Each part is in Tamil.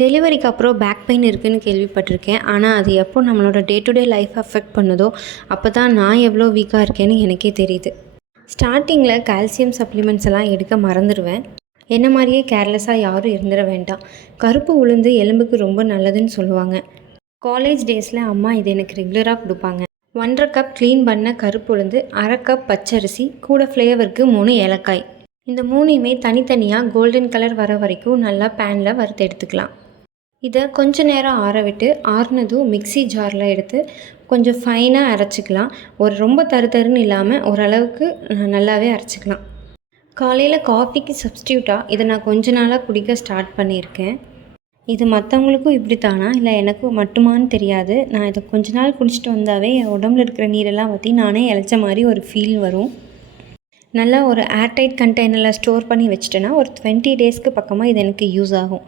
டெலிவரிக்கு அப்புறம் பேக் பெயின் இருக்குதுன்னு கேள்விப்பட்டிருக்கேன். ஆனால் அது எப்போ நம்மளோட day to day life affect பண்ணுதோ அப்போ தான் நான் எவ்வளோ வீக்காக இருக்கேன்னு எனக்கே தெரியுது. ஸ்டார்டிங்கில் கால்சியம் சப்ளிமெண்ட்ஸ் எல்லாம் எடுக்க மறந்துடுவேன். என்ன மாதிரியே கேர்லெஸ்ஸாக யாரும் இருந்துட வேண்டாம். கருப்பு உளுந்து எலும்புக்கு ரொம்ப நல்லதுன்னு சொல்லுவாங்க. காலேஜ் டேஸில் அம்மா இது எனக்கு ரெகுலராக கொடுப்பாங்க. 1.5 கப் க்ளீன் பண்ண கருப்பு உளுந்து, 1/2 கப் பச்சரிசி, கூட ஃப்ளேவருக்கு 3 ஏலக்காய். இந்த மூணையுமே தனித்தனியாக கோல்டன் கலர் வர வரைக்கும் நல்லா பேனில் வறுத்து எடுத்துக்கலாம். இதை கொஞ்ச நேரம் ஆற விட்டு ஆறுனதும் மிக்ஸி ஜாரில் எடுத்து கொஞ்சம் ஃபைனாக அரைச்சிக்கலாம். ரொம்ப தருன்னு இல்லாமல் ஓரளவுக்கு நல்லாவே அரைச்சிக்கலாம். காலையில் காஃபிக்கு சப்ஸ்டியூட்டாக இதை நான் கொஞ்ச நாளாக குடிக்க ஸ்டார்ட் பண்ணியிருக்கேன். இது மற்றவங்களுக்கும் இப்படி தானா இல்லை எனக்கும் மட்டுமான்னு தெரியாது. நான் இதை கொஞ்ச நாள் குடிச்சிட்டு வந்தாவே என் உடம்புல இருக்கிற நீரெல்லாம் ஊற்றி நானே இளைச்ச மாதிரி ஒரு ஃபீல் வரும். நல்லா ஒரு ஏர்டைட் கண்டெய்னரில் ஸ்டோர் பண்ணி வச்சிட்டேன்னா ஒரு 20 டேஸ்க்கு பக்கமாக இது எனக்கு யூஸ் ஆகும்.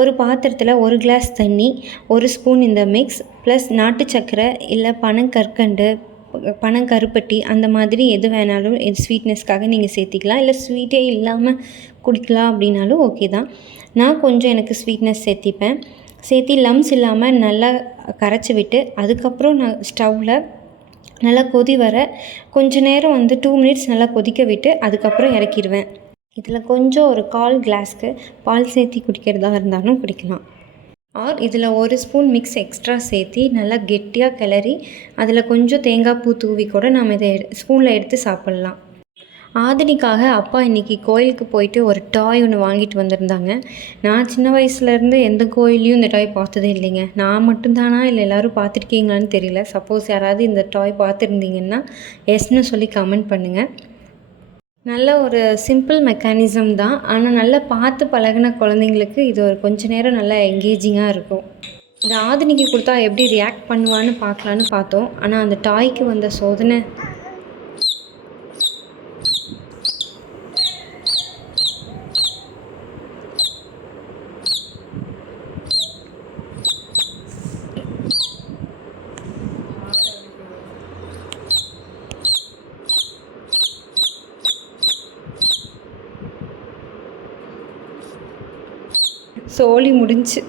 ஒரு பாத்திரத்தில் 1 கிளாஸ் தண்ணி, 1 ஸ்பூன் இந்த மிக்ஸ் ப்ளஸ் நாட்டு சர்க்கரை இல்லை பனங்கற்கண்டு, பனங்கருப்பட்டி அந்த மாதிரி எது வேணாலும் இது ஸ்வீட்னஸ்க்காக நீங்கள் சேர்த்திக்கலாம். இல்லை ஸ்வீட்டே இல்லாமல் குடிக்கலாம் அப்படின்னாலும் ஓகே தான். நான் கொஞ்சம் எனக்கு ஸ்வீட்னஸ் சேர்த்தி லம்ஸ் இல்லாமல் நல்லா கரைச்சி விட்டு அதுக்கப்புறம் நான் ஸ்டவ்வில் நல்லா கொதி வர கொஞ்ச நேரம் 2 மினிட்ஸ் நல்லா கொதிக்க விட்டு அதுக்கப்புறம் இறக்கிடுவேன். இதில் கொஞ்சம் ஒரு 1/4 கிளாஸ்க்கு பால் சேர்த்தி குடிக்கிறதா இருந்தாலும் குடிக்கலாம். இதில் 1 ஸ்பூன் மிக்ஸ் எக்ஸ்ட்ரா சேர்த்தி நல்லா கெட்டியாக கிளறி அதில் கொஞ்சம் தேங்காய் பூ தூவி கூட நாம் இதை ஸ்பூனில் எடுத்து சாப்பிட்லாம். ஆதினிக்காக அப்பா இன்றைக்கி கோயிலுக்கு போயிட்டு ஒரு டாய் ஒன்று வாங்கிட்டு வந்திருந்தாங்க. நான் சின்ன வயசுலேருந்து எந்த கோயிலையும் இந்த டாய் பார்த்ததே இல்லைங்க. நான் மட்டும்தானா இல்லை எல்லோரும் பார்த்துருக்கீங்களான்னு தெரியல. சப்போஸ் யாராவது இந்த டாய் பார்த்துருந்தீங்கன்னா எஸ்ன்னு சொல்லி கமெண்ட் பண்ணுங்கள். நல்ல ஒரு சிம்பிள் மெக்கானிசம் தான். ஆனால் நல்லா பார்த்து பழகின குழந்தைங்களுக்கு இது ஒரு கொஞ்ச நேரம் நல்லா எங்கேஜிங்காக இருக்கும். இந்த ஆதினிக்கு கொடுத்தா எப்படி ரியாக்ட் பண்ணுவான்னு பார்க்கலான்னு பார்த்தோம். ஆனால் அந்த டாய்க்கு வந்த சோதனை சோலி முடிஞ்சு.